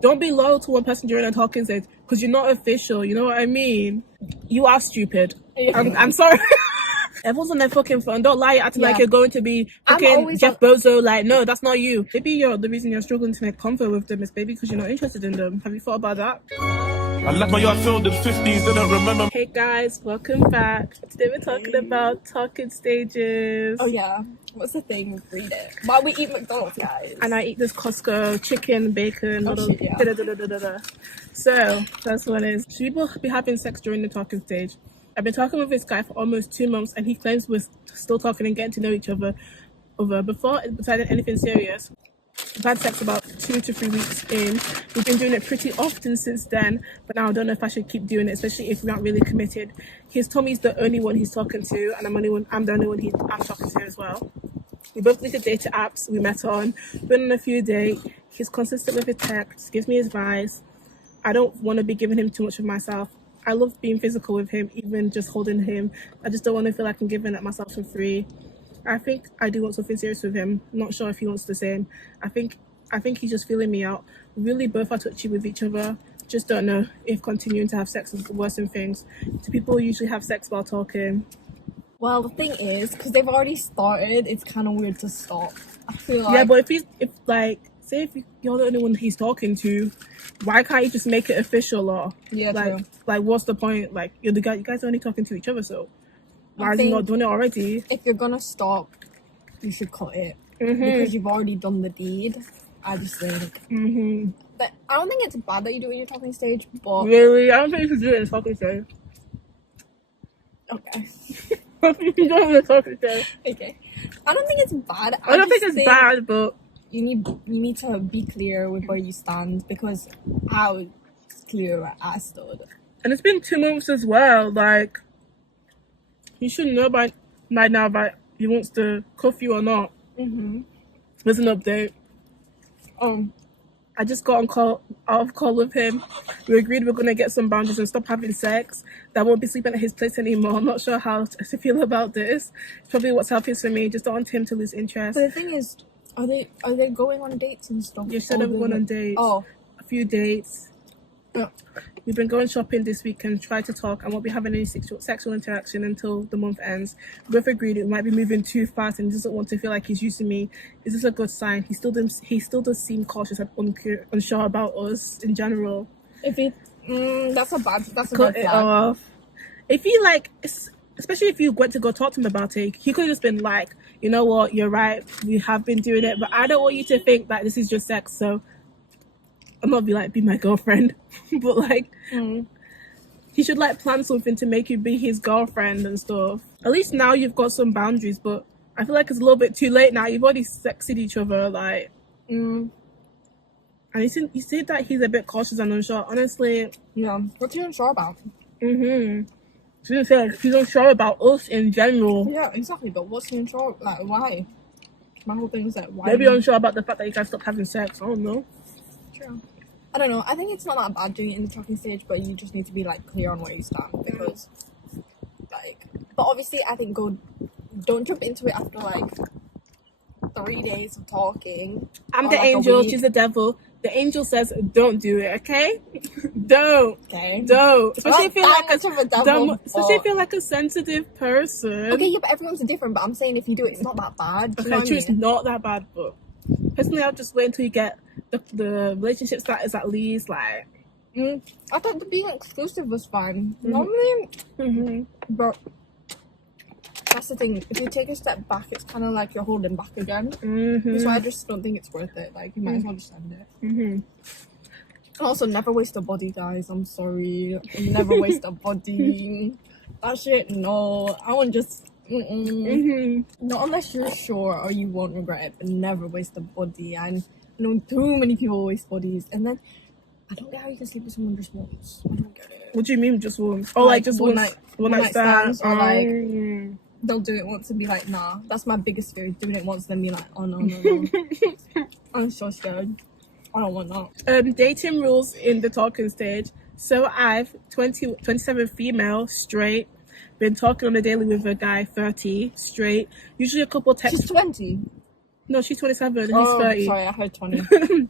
Don't be loyal to one person during a talking stage because you're not official. You know what I mean? You are stupid. I'm sorry. Everyone's on their fucking phone. Don't lie, acting like you're going to be fucking Jeff Bezos. Like, no, that's not you. Maybe the reason you're struggling to make comfort with them is maybe because you're not interested in them. Have you thought about that? I left my yard filled in 50s, didn't remember. Hey guys, welcome back. Today we're talking about talking stages. Oh yeah, what's the thing? Read it. While we eat McDonald's, guys. And I eat this Costco chicken, bacon, So, first one is, should people be having sex during the talking stage? I've been talking with this guy for almost 2 months and he claims we're still talking and getting to know each other before deciding anything serious. We've had sex about 2 to 3 weeks in. We've been doing it pretty often since then, but now I don't know if I should keep doing it, especially if we aren't really committed. He's told me he's the only one he's talking to, and I'm the only one I'm talking to as well. We both did the data apps we met on, been on a few dates. He's consistent with his texts, gives me advice. I don't want to be giving him too much of myself. I love being physical with him, even just holding him. I just don't want to feel like I'm giving it myself for free. I think I do want something serious with him. Not sure if he wants the same. I think he's just feeling me out. We really both are touchy with each other. Just don't know if continuing to have sex is worse than things. Do people usually have sex while talking? Well, the thing is, because they've already started, it's kind of weird to stop. I feel like... Yeah, but if you're the only one he's talking to, why can't you just make it official? Or true. Like what's the point? Like you guys are only talking to each other, so why is he not doing it already? If you're gonna stop, you should cut it because you've already done the deed. I just think. But I don't think it's bad that you do it in your talking stage, but really, I don't think you should do it in the talking stage. Okay. You do it in the talking stage. Okay. I don't think it's bad. I don't think it's bad, but you need to be clear with where you stand, because I was clear where I stood. And it's been 2 months as well. Like, you should know by now that he wants to cuff you or not. There's an update. I just got out of call with him. We agreed we're gonna get some boundaries and stop having sex. That I won't be sleeping at his place anymore. I'm not sure how to feel about this. It's probably what's healthiest for me. Just don't want him to lose interest. But the thing is, are they going on dates and stuff? You said I'm going on dates. Oh, a few dates. Yeah. We've been going shopping this weekend, try to talk. I won't be having any sexual interaction until the month ends. We both agreed it might be moving too fast and he doesn't want to feel like he's using me. Is this a good sign? He still does seem cautious and unsure about us in general. That's a bad Cut it off. If he especially if you went to go talk to him about it, he could have just been like, you know what, you're right, we have been doing it, but I don't want you to think that this is just sex, so I'm not be my girlfriend. But he should plan something to make you be his girlfriend and stuff. At least now you've got some boundaries, but I feel like it's a little bit too late now. You've already sexed each other, and he said that he's a bit cautious and unsure. Honestly, yeah. What's he unsure about? She didn't say he's unsure about us in general. Yeah, exactly. But what's he unsure? Why? My whole thing is why? Maybe unsure about the fact that you guys stopped having sex. I don't know. True. I don't know. I think it's not that bad doing it in the talking stage, but you just need to be clear on where you stand, because but obviously I think don't jump into it after 3 days of talking. I'm the angel, she's the devil. The angel says don't do it, okay? Don't. Okay. Don't. Especially if you feel like a sensitive person. Okay, yeah, but everyone's different, but I'm saying if you do it, it's not that bad. Okay, true, it's not that bad, but personally I'll just wait until you get the relationship status at least I thought the being exclusive was fine. Normally, but that's the thing. If you take a step back, it's kind of like you're holding back again. So I just don't think it's worth it. You might as well just end it. And also, never waste a body, guys. I'm sorry. Never waste a body. That shit, no. I won't just... Not unless you're sure or you won't regret it, but never waste a body. I know too many people waste bodies, and then I don't get how you can sleep with someone just once. I don't get it. What do you mean just once? Oh, just one night stands, or they'll do it once and be like, nah. That's my biggest fear, doing it once and then be like, oh no. I'm so scared. I don't want that. Dating rules in the talking stage. So I've 27 female, straight, been talking on a daily with a guy, 30, straight. Usually a couple texts. She's 20? No, she's 27 and he's 30. Sorry, I heard 20.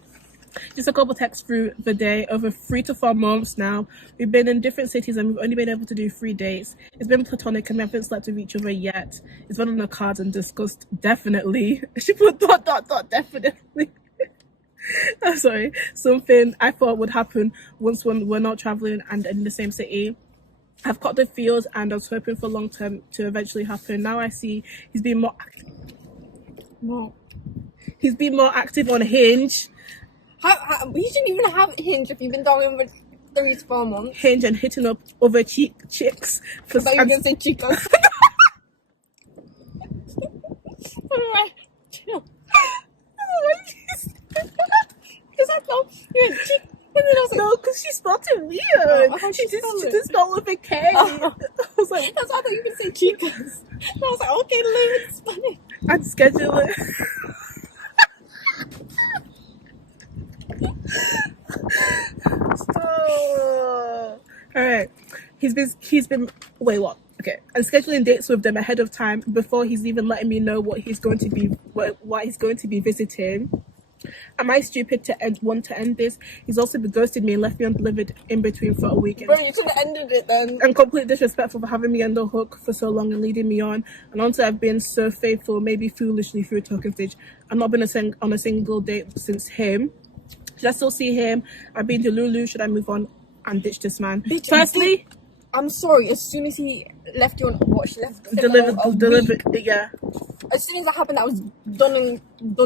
Just a couple texts through the day. Over 3 to 4 months now. We've been in different cities and we've only been able to do 3 dates. It's been platonic and we haven't slept with each other yet. It's been on the cards and discussed. Definitely. She put ... definitely. I'm sorry. Something I thought would happen once when we're not traveling and in the same city. I've got the feels and I was hoping for long term to eventually happen. Now I see he's been more active on Hinge. You shouldn't even have Hinge if you've been talking for 3 to 4 months. Hinge and hitting up other chicks. I thought you were going to say chicos. Alright, chill. Because I thought you're a chick. And then I was like, no, because she spelled it weird. She just spelled with a K. I was like, that's why I thought you could say chicas. And I was like, okay, leave it, Spanish. I'd schedule it. So, alright. He's been wait, what? Okay. I'm scheduling dates with them ahead of time before he's even letting me know what he's going to be visiting. Am I stupid to want to end this? He's also ghosted me and left me undelivered in between for a week. Bro, you could have ended it then. And completely disrespectful for having me on the hook for so long and leading me on. And also I've been so faithful, maybe foolishly through a talking stage. I've not been on a single date since him. Should I still see him? I've been to Lulu. Should I move on and ditch this man? Firstly, I'm sorry. As soon as he left you on what she left, delivered. Yeah. As soon as that happened, that was done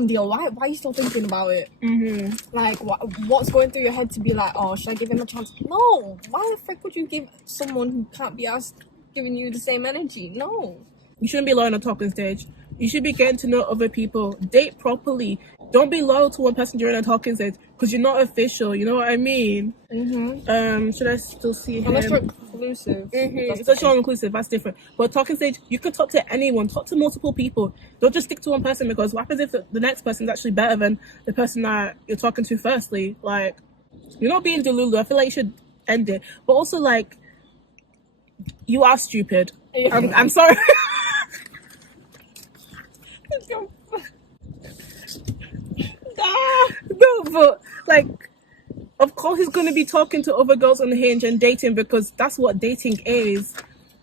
deal. Why are you still thinking about it? Mm-hmm. Like, what's going through your head to be like, oh, should I give him a chance? No. Why the frick would you give someone who can't be asked giving you the same energy? No. You shouldn't be loyal on a talking stage. You should be getting to know other people. Date properly. Don't be loyal to one person during a talking stage because you're not official. You know what I mean? Should I still see him? Unless you're inclusive. It's not inclusive. That's different. But talking stage, you can talk to anyone. Talk to multiple people. Don't just stick to one person because what happens if the next person is actually better than the person that you're talking to firstly? Like, you're not being delulu. I feel like you should end it. But also, like, you are stupid. I'm sorry. No, but like, of course he's going to be talking to other girls on Hinge and dating because that's what dating is.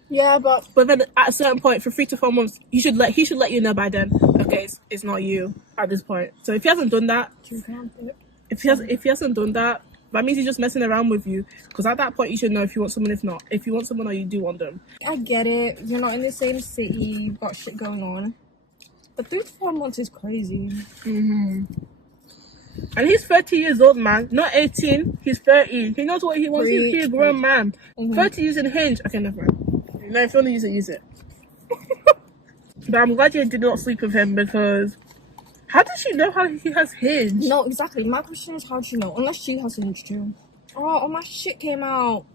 Yeah, but then at a certain point, for 3 to 4 months, he should let you know by then. Okay, it's not you at this point. So if he hasn't done that, if he hasn't done that, that means he's just messing around with you. Because at that point, you should know if you want someone, if you want someone or you do want them. I get it. You're not in the same city. You've got shit going on. But 3 to 4 months is crazy. And he's 30 years old, man. Not 18. He's 30. He knows what he wants. He's a grown man. 30 using Hinge. Okay, never mind. No, if you want to use it. But I'm glad you did not sleep with him because how does she know how he has Hinge? No, exactly. My question is, how does she know? Unless she has Hinge too. Oh, all my shit came out.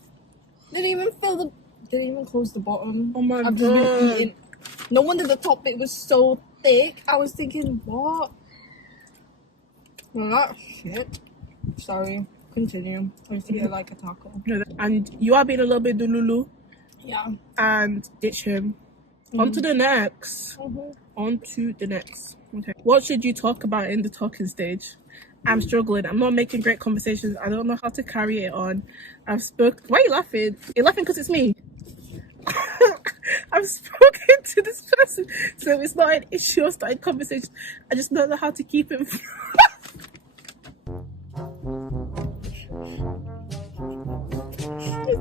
Didn't even close the bottom. Oh my I've god. just been eating. No wonder the top bit was so thick. I was thinking, what? Well, that shit. Sorry. Continue. I used to get like a taco. And you are being a little bit dululu. Yeah. And ditch him. On to the next. On to the next. Okay. What should you talk about in the talking stage? I'm struggling. I'm not making great conversations. I don't know how to carry it on. Why are you laughing? You're laughing because it's me. I've spoken to this person, so it's not an issue of starting conversation. I just don't know how to keep it. Is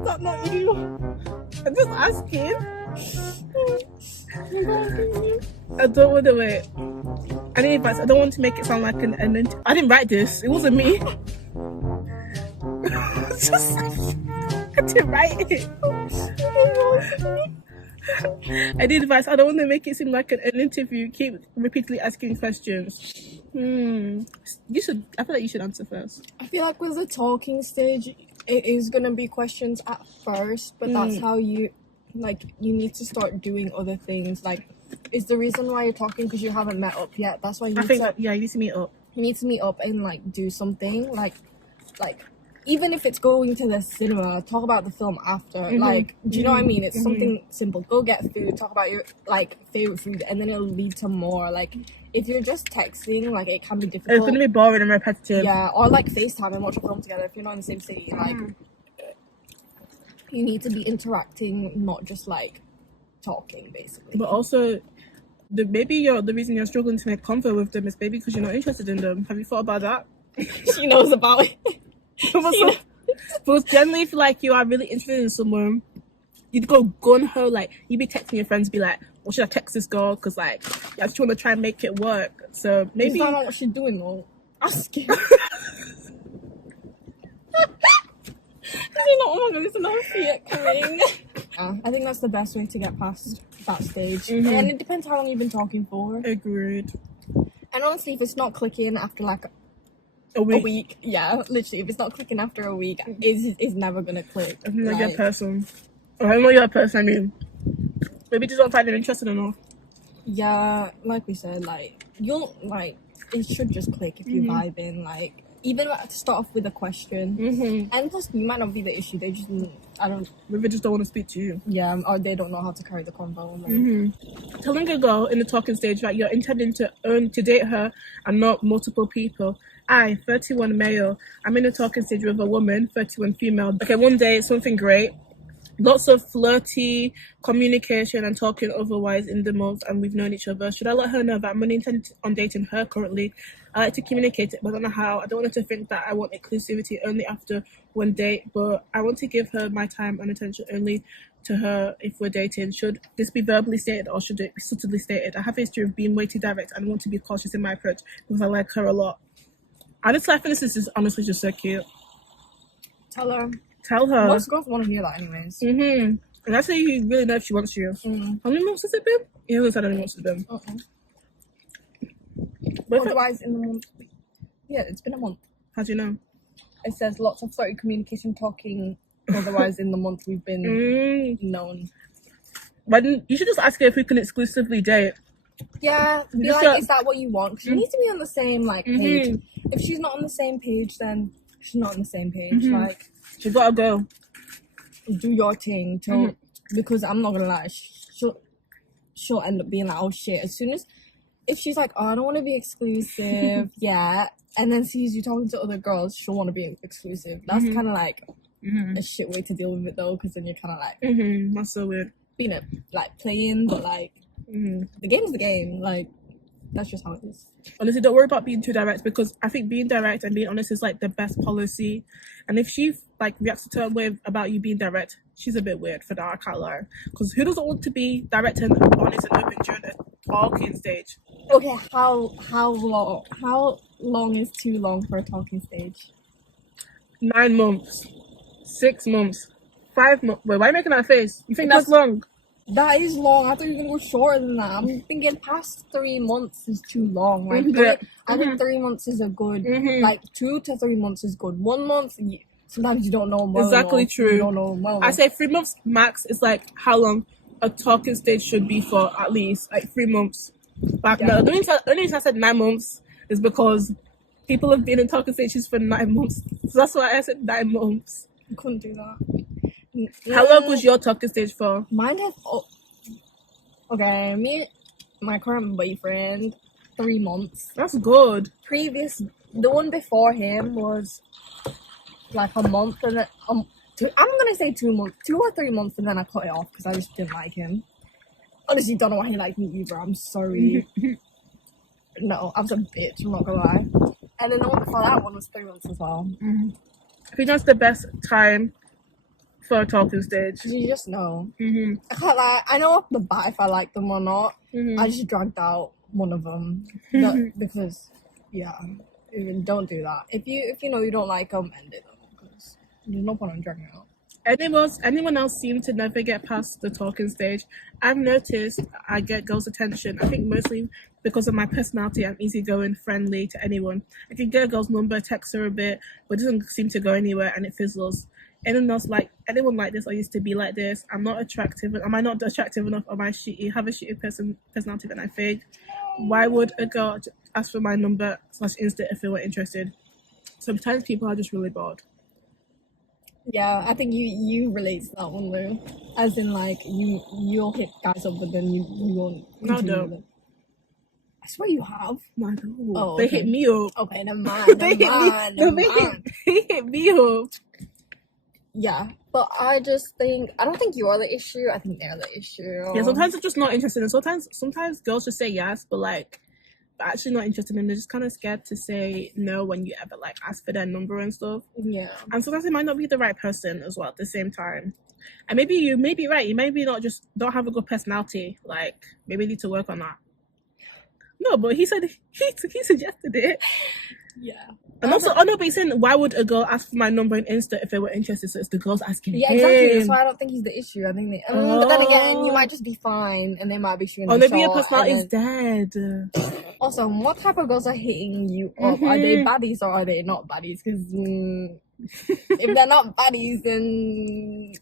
that not you? I'm just asking. I don't want to wait. I need advice. I don't want to make it sound like an I didn't write this. It wasn't me. I didn't write it. I need advice. I don't want to make it seem like an interview. Keep repeatedly asking questions. You should. I feel like you should answer first. I feel like with the talking stage, it is gonna be questions at first, but that's how you need to start doing other things. Like, is the reason why you're talking because you haven't met up yet? That's why you need you need to meet up. You need to meet up and like do something like even if it's going to the cinema, talk about the film after. Like, do you know what I mean? It's something simple. Go get food, talk about your like favorite food, and then it'll lead to more. Like, if you're just texting, like, it can be It's difficult. gonna be boring and repetitive. Yeah, or like FaceTime and watch a film together if you're not in the same city. Like, you need to be interacting, not just like talking, basically. But also, the reason you're struggling to make convo with them is maybe because you're not interested in them. Have you thought about that? She knows about it. But generally, if like you are really interested in someone, you'd go gun ho, like you'd be texting your friends, be like, "Well, should I text this girl?" Because like I just want to try and make it work. So maybe I don't know what she's doing though. Ask him. Oh my god, there's another Fiat coming. Yeah, I think that's the best way to get past that stage. And it depends how long you've been talking for. Agreed. And honestly, if it's not clicking after like A week. yeah, literally, if it's not clicking after a week, it's never gonna click. I'm not your person. Or I'm not your person, I mean. Maybe just don't find it interesting enough. Yeah, like we said, like, you'll, like, it should just click if you vibe in, like, even to start off with a question. And plus, you might not be the issue, they just, Maybe just don't want to speak to you. yeah, or they don't know how to carry the convo. Like. Telling a girl in the talking stage that you're intending to date her and not multiple people. I, 31 male, I'm in a talking stage with a woman, 31 female. Okay, one day, something great. Lots of flirty communication and talking otherwise in the month, and we've known each other. Should I let her know that I'm only intent on dating her currently? I like to communicate it, but I don't know how. I don't want her to think that I want exclusivity only after one date, but I want to give her my time and attention only to her if we're dating. Should this be verbally stated or should it be subtly stated? I have a history of being way too direct and want to be cautious in my approach because I like her a lot. Honestly, I think this is honestly just so cute. Tell her. Most girls want to hear that anyways. And that's how you really know if she wants you. How many months has it been? He hasn't said how many months it's been. Otherwise, in the month. Yeah, it's been a month. How do you know? It says lots of flirty communication talking. Otherwise, in the month we've been known. But you should just ask her if we can exclusively date. Yeah, be like, is that what you want? Because you need to be on the same like page. If she's not on the same page, then she's not on the same page. Like, She gotta go. Do your thing, because I'm not gonna lie, she'll end up being like, oh shit. As soon as if she's like, oh, I don't want to be exclusive, yeah, and then sees you talking to other girls, she'll want to be exclusive. That's kind of like a shit way to deal with it though, because then you're kind of like, that's so weird. Being like playing, but like the game's the game. Like, that's just how it is. Honestly, don't worry about being too direct, because I think being direct and being honest is like the best policy. And if she like reacts a certain way about you being direct, she's a bit weird for that. I can't lie. Because who doesn't want to be direct and honest and open during the talking stage? Okay, how long is too long for a talking stage? 9 months, 6 months, 5 months. Wait, why are you making that face? You think that's long? That is long. I thought you were gonna go shorter than that. I'm thinking past 3 months is too long. Like, I think 3 months is a good. Like 2 to 3 months is good. 1 month, sometimes you don't know. Exactly true. You don't know. I say 3 months max is like how long a talking stage should be for, at least like 3 months. But no, the only reason I said 9 months is because people have been in talking stages for 9 months. So that's why I said 9 months. You couldn't do that. How long was your talking stage for? Mine has me, my current boyfriend, 3 months. That's good. The one before him was like a month, and then I'm gonna say 2 months, 2 or 3 months, and then I cut it off because I just didn't like him. Honestly, don't know why he liked me either. I'm sorry. No, I was a bitch. I'm not gonna lie. And then the one before that one was 3 months as well. I think that's the best time for a talking stage. You just know. I can't lie. I know off the bat if I like them or not. I just dragged out one of them because, yeah, don't do that. If you know you don't like them, end it, because there's no point in dragging it out. Anyone else seem to never get past the talking stage. I've noticed I get girls' attention. I think mostly because of my personality. I'm easygoing, friendly to anyone. I can get a girl's number, text her a bit, but it doesn't seem to go anywhere, and it fizzles. Anyone else like anyone like this? I used to be like this. I'm not attractive. Am I not attractive enough? Am I shitty? Have a shitty personality than I fake? Why would a girl ask for my number / Insta if they were interested? Sometimes people are just really bored. Yeah, I think you relate to that one, Lou. As in, like, you'll hit guys up, but then you won't. No, don't. I swear you have. No, I don't. Oh, They okay. hit me up. Okay, never mind. They hit me up. Yeah, but I don't think you're the issue. I think they're the issue. Yeah, sometimes they're just not interested, and sometimes girls just say yes, but like, they're actually not interested, and they're just kind of scared to say no when you ever like ask for their number and stuff. Yeah, and sometimes they might not be the right person as well at the same time. And maybe you may be right. You maybe not just don't have a good personality. Like, maybe you need to work on that. No, but he said he suggested it. yeah. And also, but he's saying, why would a girl ask for my number on Insta if they were interested? So it's the girls asking Yeah, him. exactly. That's why I don't think he's the issue. I think they. But then again, you might just be fine, and they might be shooting. Maybe your personality is dead. Also, what type of girls are hitting you up? Are they baddies or are they not baddies? Because if they're not baddies, then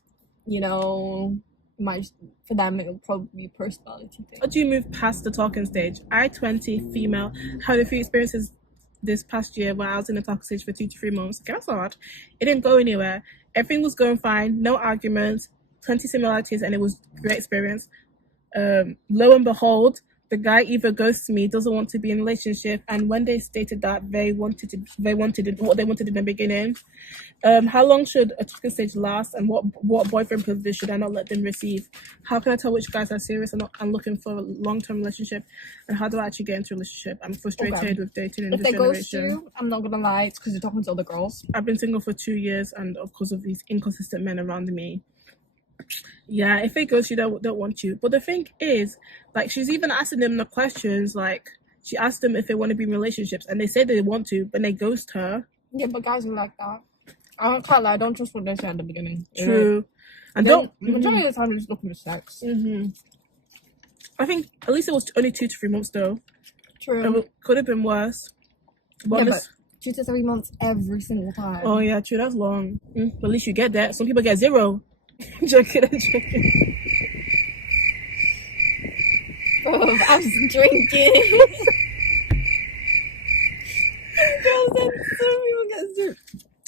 for them it'll probably be personality thing. How do you move past the talking stage? I, 20, female, had a few experiences this past year where I was in the talking stage for 2 to 3 months. Okay, that's hard. It didn't go anywhere. Everything was going fine, no arguments, plenty similarities, and it was a great experience. Lo and behold, the guy either ghosts me, doesn't want to be in a relationship, and when they stated that they wanted what they wanted in the beginning. How long should a talking stage last, and what boyfriend privilege should I not let them receive? How can I tell which guys are serious and I'm looking for a long-term relationship, and how do I actually get into a relationship? I'm frustrated with dating in this generation. If they ghost you, I'm not gonna lie, it's because you're talking to other girls. I've been single for 2 years, and of course of these inconsistent men around me. Yeah, if they ghost you, they don't want you. But the thing is, like, she's even asking them the questions. Like, she asked them if they want to be in relationships, and they say they want to, but they ghost her. Yeah, but guys are like that. I can't lie. I don't trust what they say at the beginning. True. And majority of the time, they're just looking for sex. I think at least it was only 2 to 3 months though. True. It could have been worse. But 2 to 3 months every single time. Oh yeah, true. That's long. But at least you get that. Some people get 0. Joking. Oh, I was drinking. Girls and some people get 0.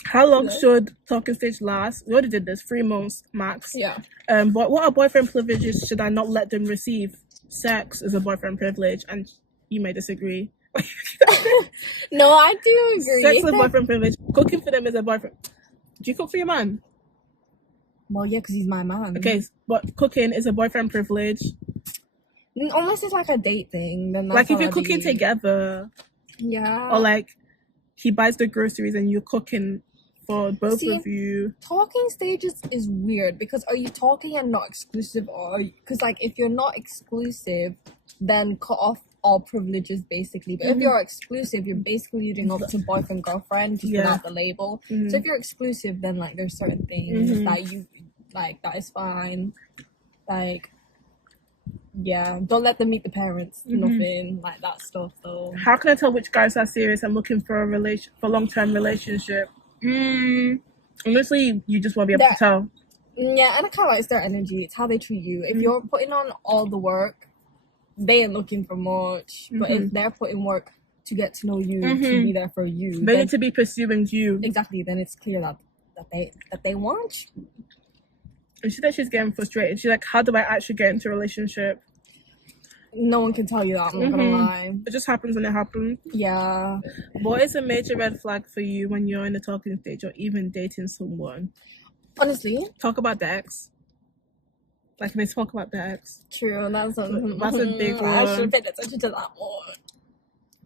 How long should talking stage last? We already did this. 3 months max. Yeah. But what are boyfriend privileges should I not let them receive? Sex is a boyfriend privilege, and you may disagree. No, I do agree. Sex is a boyfriend privilege. Cooking for them is a boyfriend. Do you cook for your man? Well, yeah, because he's my man. Okay, but cooking is a boyfriend privilege. Unless it's like a date thing, then that's like if you're cooking together. Yeah. Or like he buys the groceries and you're cooking for both of you. Talking stages is weird because are you talking and not exclusive, or because like if you're not exclusive, then cut off all privileges basically. But if you're exclusive, you're basically leading up to boyfriend girlfriend just without the label. So if you're exclusive, then like there's certain things that you like that is fine. Like don't let them meet the parents. Nothing like that stuff though. How can I tell which guys are serious and looking for a long-term relationship? Honestly, you just won't be able to tell. Yeah, and I kind of like it's their energy. It's how they treat you. If you're putting on all the work, they ain't looking for much. But if they're putting work to get to know you, to be there for you, they need to be pursuing you. Exactly. Then it's clear that they want you. And she said she's getting frustrated. She's like, how do I actually get into a relationship? No one can tell you that, I'm not gonna lie. It just happens when it happens. Yeah. What is a major red flag for you when you're in the talking stage or even dating someone? Honestly. Talk about the ex. Like, they talk about the ex. True, that's a big one. I should pay attention to that more.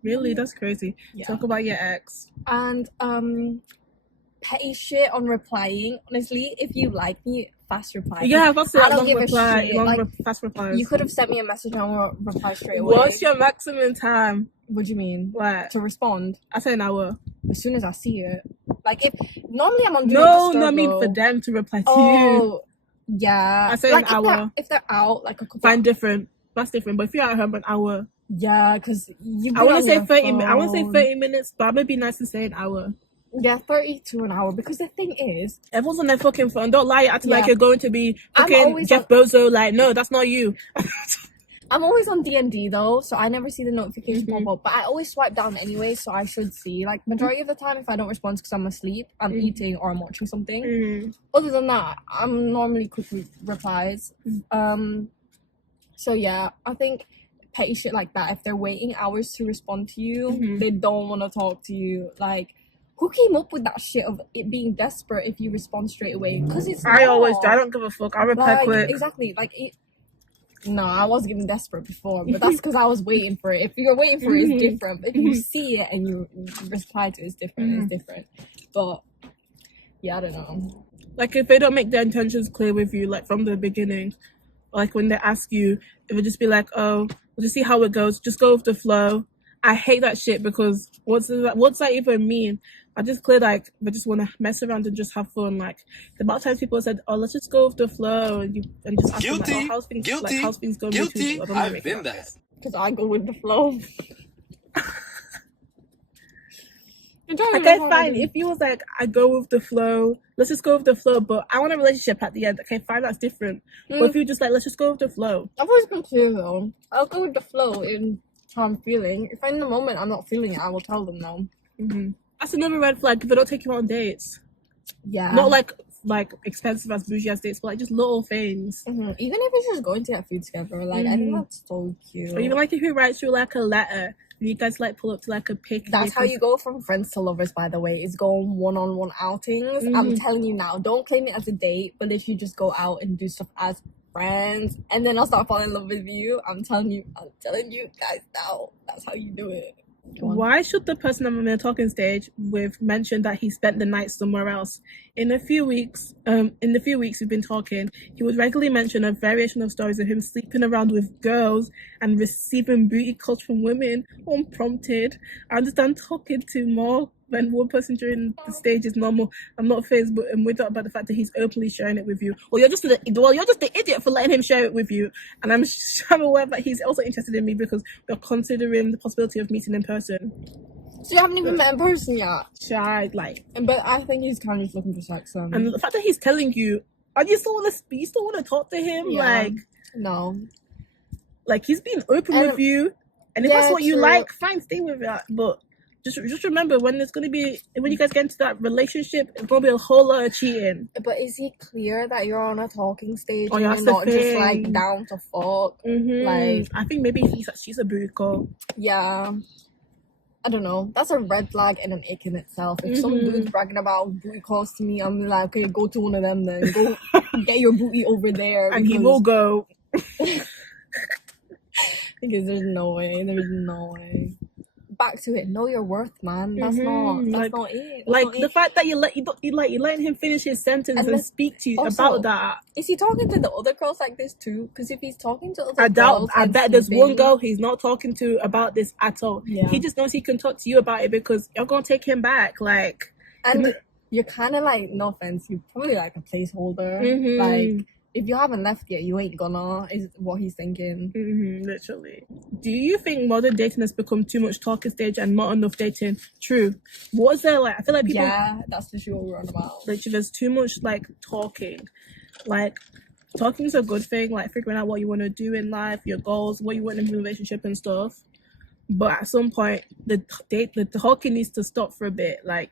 Really? That's crazy. Yeah. Talk about your ex. And, petty shit on replying. Honestly, if you like me, fast reply. Yeah, that's it. I don't give a shit. Fast replies. You could have sent me a message and I'll reply straight away. What's your maximum time? What do you mean? What? To respond? I say an hour. As soon as I see it. Like if normally I'm on I mean for them to reply to you. Yeah. I say like an hour. If they're out, like a couple. Fine, different. That's different. But if you're at home, an hour. Yeah, because you. I want to say 30. I want to say 30 minutes, but I'm gonna be nice and say an hour. Yeah, 30 to an hour. Because the thing is, everyone's on their fucking phone. Don't lie, acting like you're going to be fucking Jeff Bezos. Like, no, that's not you. I'm always on D&D though, so I never see the notification pop up. But I always swipe down anyway, so I should see. Like majority of the time, if I don't respond because I'm asleep, I'm eating or I'm watching something. Other than that, I'm normally quick with replies. So yeah, I think petty shit like that, if they're waiting hours to respond to you, they don't want to talk to you. Like, who came up with that shit of it being desperate if you respond straight away? Because I don't give a fuck. I reply quick. Exactly. Like, no, I was getting desperate before, but that's because I was waiting for it. If you're waiting for it, it's different. If you see it and you reply to it, it's different. It's different. But yeah, I don't know. Like, if they don't make their intentions clear with you, like from the beginning, like when they ask you, it would just be like, oh, we'll just see how it goes. Just go with the flow. I hate that shit because what's that even mean? I just clear like they just want to mess around and just have fun. Like the amount of times people said, "Oh, let's just go with the flow," and just ask them, like, oh, how's things going? Guilty. I've been that. Because I go with the flow. Okay, fine. If you was like, I go with the flow, let's just go with the flow. But I want a relationship at the end. Okay, fine, that's different. But if you just like, let's just go with the flow. I've always been clear though. I'll go with the flow in how I'm feeling. If in the moment I'm not feeling it, I will tell them no. That's another red flag. If they don't take you on dates. Yeah. Not like expensive as bougie as dates, but like just little things. Even if it's just going to get food together, like I think that's so cute. Or even like if he writes you like a letter. You guys like pull up to like a pic. That's how you go from friends to lovers, by the way, is go on one-on-one outings. I'm telling you now, don't claim it as a date, but if you just go out and do stuff as friends and then I'll start falling in love with you, I'm telling you guys now, that's how you do it. Why should the person I'm on the talking stage with mention that he spent the night somewhere else? In the few weeks we've been talking, he would regularly mention a variation of stories of him sleeping around with girls and receiving booty calls from women unprompted. I understand talking to more than one person during the stage is normal. I'm not fazed, but I'm with about the fact that he's openly sharing it with you. Well, you're just the idiot for letting him share it with you. And I'm aware that he's also interested in me because we're considering the possibility of meeting in person. So you haven't even met in person yet? Shy, but I think he's kind of just looking for sex. And the fact that he's telling you, you still want to talk to him? Yeah. No. Like, he's being open with you. And if that's what you like, fine, stay with that. But just remember, when you guys get into that relationship, it's gonna be a whole lot of cheating. But is he clear that you're on a talking stage and you're not just like down to fuck? Like, I think maybe she's a booty call. Yeah, I don't know. That's a red flag and an ick in itself. If some dude's bragging about booty calls to me, I'm like, okay, go to one of them then. Go get your booty over there. And he will go. Because there's no way. Back to it. Know your worth, man. That's not it. The fact that you're letting him finish his sentence and speak to you about that. Is he talking to the other girls like this too? Because if he's talking to other girls, I bet there's one girl he's not talking to about this at all. Yeah. He just knows he can talk to you about it because you're gonna take him back. Like, and you're kind of like, no offense, you're probably like a placeholder. Like, if you haven't left yet, you ain't gonna, is what he's thinking. Literally. Do you think modern dating has become too much talking stage and not enough dating? True. What's there like? I feel like people... Yeah, that's literally what we're on about. Literally, there's too much like talking. Like, talking is a good thing, like figuring out what you want to do in life, your goals, what you want in a relationship and stuff. But at some point, the talking needs to stop for a bit. Like,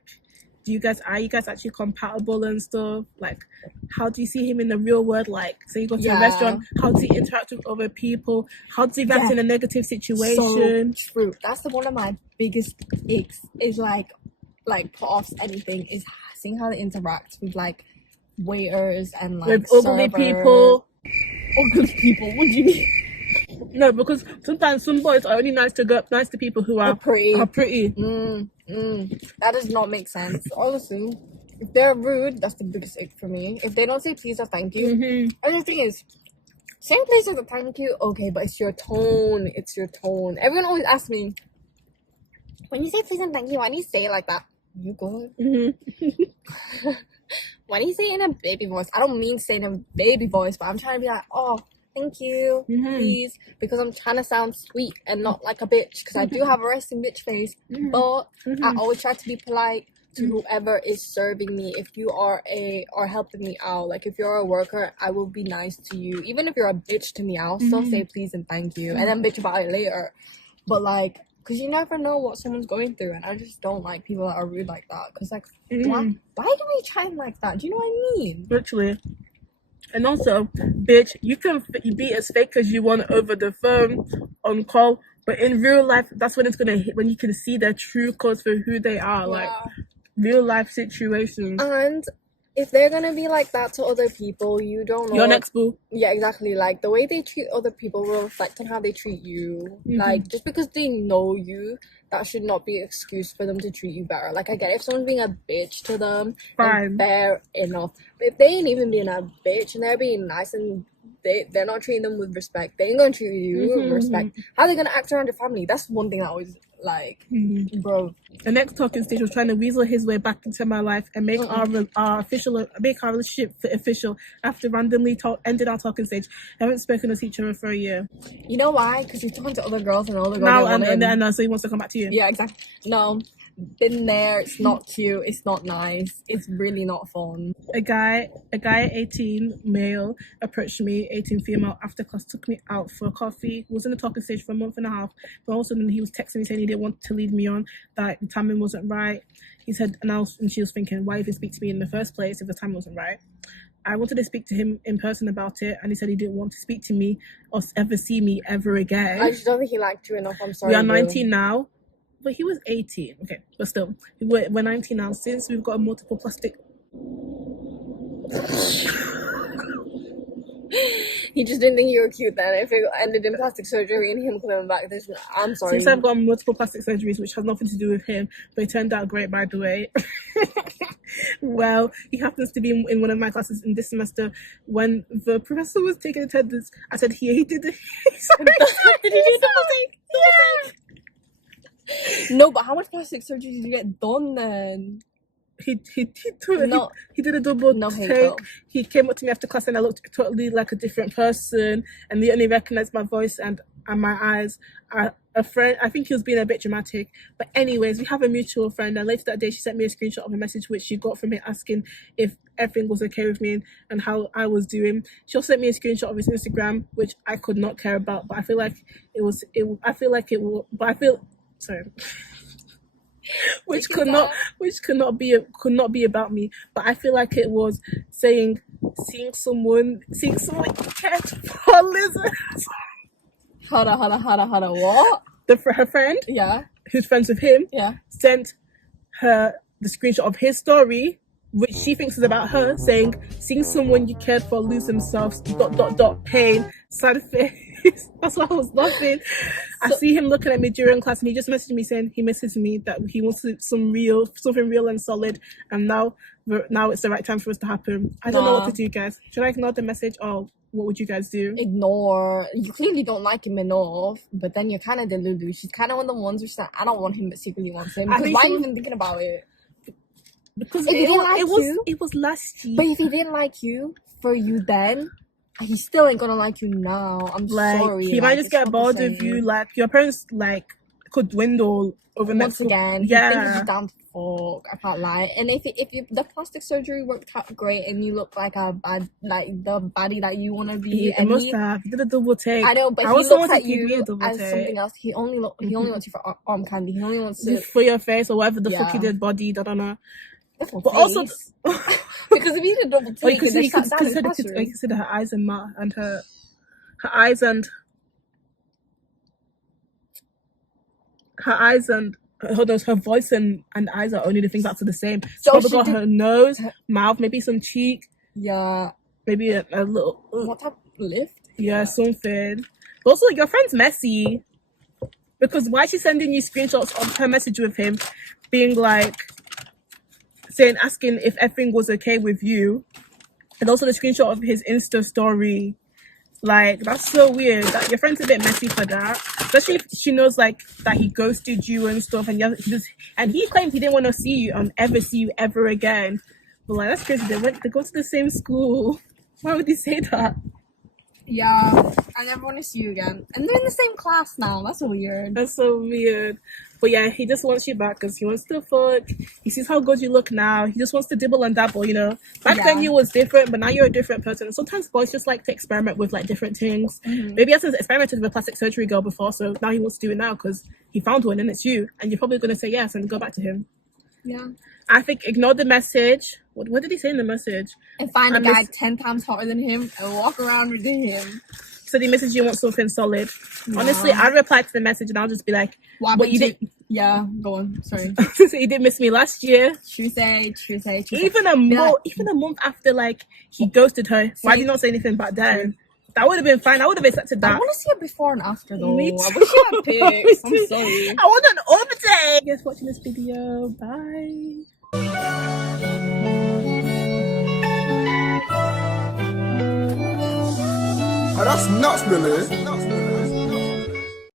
are you guys actually compatible and stuff? Like, how do you see him in the real world? Like, say you go to a restaurant, how does he interact with other people? How does he react in a negative situation? So true. That's one of my biggest icks is like put-offs anything, is seeing how they interact with like waiters and like with ugly people. Ugly people? What do you mean? No, because sometimes some boys are only nice to people who are pretty. That does not make sense. Honestly, if they're rude, that's the biggest ick for me. If they don't say please or thank you, and the thing is, saying please or thank you, okay, but it's your tone. It's your tone. Everyone always asks me, when you say please and thank you, why do you say it like that? You good? Why do you say it in a baby voice? I don't mean say it in a baby voice, but I'm trying to be like, oh, thank you, please, because I'm trying to sound sweet and not like a bitch, because I do have a resting bitch face, but I always try to be polite to whoever is serving me. If you are helping me out, like if you're a worker, I will be nice to you. Even if you're a bitch to me, I'll still say please and thank you, and then bitch about it later. But like, because you never know what someone's going through, and I just don't like people that are rude like that. Because like, why do we try like that? Do you know what I mean? Literally. And also, bitch, you can be as fake as you want over the phone, on call, but in real life, that's when it's gonna hit, when you can see their true cause for who they are, like real life situations. And if they're gonna be like that to other people, you don't know. Your next boo. Yeah, exactly. Like, the way they treat other people will reflect on how they treat you. Like, just because they know you, that should not be an excuse for them to treat you better. Like, I get it, if someone's being a bitch to them, Fine. fair enough. But if they ain't even being a bitch and they're being nice and they're not treating them with respect, they ain't gonna treat you with respect. How are they gonna act around your family? That's one thing that always, like, bro. The next talking stage was trying to weasel his way back into my life and make our relationship official after randomly ended our talking stage. I haven't spoken to each other for a year. You know why? Because you're talking to other girls and all the girls. Now and so he wants to come back to you. Yeah, exactly. No, been there. It's not cute. It's not nice. It's really not fun. A guy 18 male approached me, 18 female, after class, took me out for coffee. Was in the talking stage for a month and a half, but also then he was texting me saying he didn't want to lead me on, that the timing wasn't right. He said, and she was thinking, why did he speak to me in the first place if the time wasn't right? I wanted to speak to him in person about it, and he said he didn't want to speak to me or ever see me ever again. I just don't think he liked you enough. I'm sorry. We are 19 now. But he was 18. Okay, but still, we're 19 now. Since we've got a multiple plastic... He just didn't think you were cute then. If it ended in plastic surgery and him coming back, I'm sorry. Since I've got multiple plastic surgeries, which has nothing to do with him, but it turned out great, by the way. Well, he happens to be in one of my classes in this semester. When the professor was taking attendance, I said, he did the... Sorry, did he do double take? Yeah. No, but how much plastic surgery did you get done then? He did a double take. He came up to me after class and I looked totally like a different person, and they only recognized my voice and my eyes. A friend, I think he was being a bit dramatic, but anyways, we have a mutual friend, and later that day she sent me a screenshot of a message which she got from him asking if everything was okay with me and how I was doing. She also sent me a screenshot of his Instagram, which I could not care about, but I feel like which could not be about me, but I feel like it was saying seeing someone you cared for lizards. Hada, what? Her friend, yeah, who's friends with him, yeah, sent her the screenshot of his story, which she thinks is about her, saying seeing someone you cared for lose themselves, ... pain, sad face. That's why I was laughing. I see him looking at me during class, and he just messaged me saying he misses me, that he wants something real and solid, and now it's the right time for us to happen. I don't know what to do, guys. Should I ignore the message, or what would you guys do? Ignore. You clearly don't like him enough, but then you're kind of delulu. She's kind of one of the ones who said, I don't want him, but secretly wants him. Because why are you even thinking about it? Because if he didn't like you, it was last year. But if he didn't like you for you then, he still ain't gonna like you now. I'm sorry. He might just get bored of you. Like, your parents could dwindle over once again. Yeah, he's down to fuck. I can't lie. And if the plastic surgery worked out great and you look like the baddie that you want to be, he must have. He did a double take. I know, but he looks at you as something else. He only wants you for arm candy. He only wants you for your face or whatever the fuck he did, body. I don't know. But also, because if he did a double take, you consider her eyes and mouth and her eyes and her voice and eyes are only the things that are the same. So probably got her nose, mouth, maybe some cheek. Yeah. Maybe a little. What type of lift? Yeah, something. But also, your friend's messy. Because why is she sending you screenshots of her message with him, being like, asking if everything was okay with you, and also the screenshot of his Insta story. Like, that's so weird. That your friend's a bit messy for that, especially if she knows that he ghosted you and stuff, and he claimed he didn't want to see you and ever see you ever again. But that's crazy. They go to the same school. Why would he say that? Yeah, I never want to see you again. And they're in the same class now. That's weird. That's so weird. But yeah, he just wants you back because he wants to fuck. He sees how good you look now. He just wants to dibble and dabble, Back then you was different, but now you're a different person. Sometimes boys just like to experiment with different things. Maybe he hasn't experimented with a plastic surgery girl before, so now he wants to do it now because he found one and it's you. And you're probably going to say yes and go back to him. Yeah. I think ignore the message. what did he say in the message? And find a I guy miss- 10 times hotter than him and walk around with him. So he messaged you want something solid. Yeah. Honestly, I'd reply to the message and I'll just be like, What you did? Yeah, go on. Sorry. So you did miss me last year. Tuesday. Even a month after like he ghosted her. Why did he not say anything back then? That would have been fine. I would have accepted that. I want to see a before and after though. Me I too. wish you had pics. I'm sorry. I want an update. Guys watching this video. Bye. Oh, that's nuts, Billy.